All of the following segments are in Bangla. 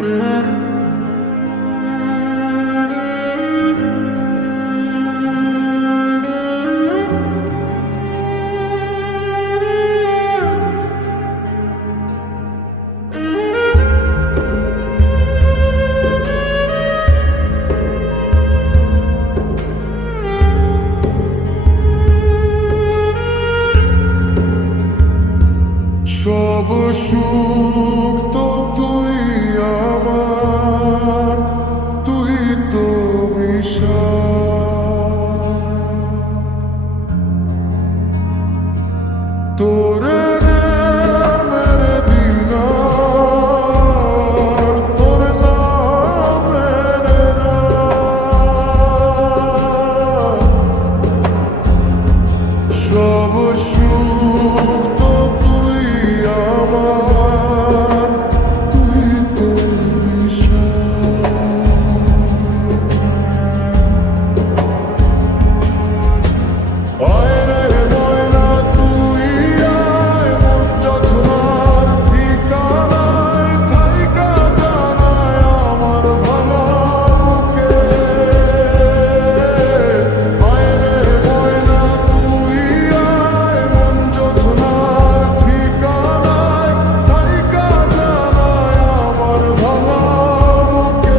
সব সুখ তো তুই আমার, তুই তো বিষাদ তোরে মেরে দিনার, তোর নামের সব সুখ তো তুই আমার, তুই তো বিষাদ আয় রে ময়না তুই আয়, মন যথনার ঠিকানায় থাইকা জানায় আমার ভাঙা বুকে। আয় রে ময়না তুই আয়, মন যথনার ঠিকানায় থাইকা জানায় আমার ভাঙা বুকে।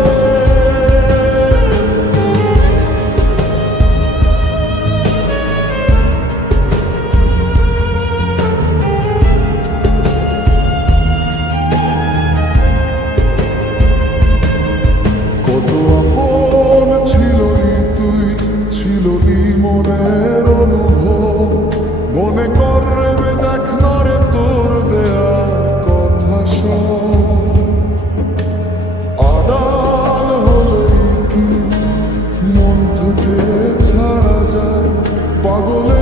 কত আপন ছিলই তুই, ছিলই মনের অনুভব, মনে কর রে দেখ না রে তোর দেয়া কথা সব আড়াল হলেই কি মন থেকে ছাড়া যায়, পাগলে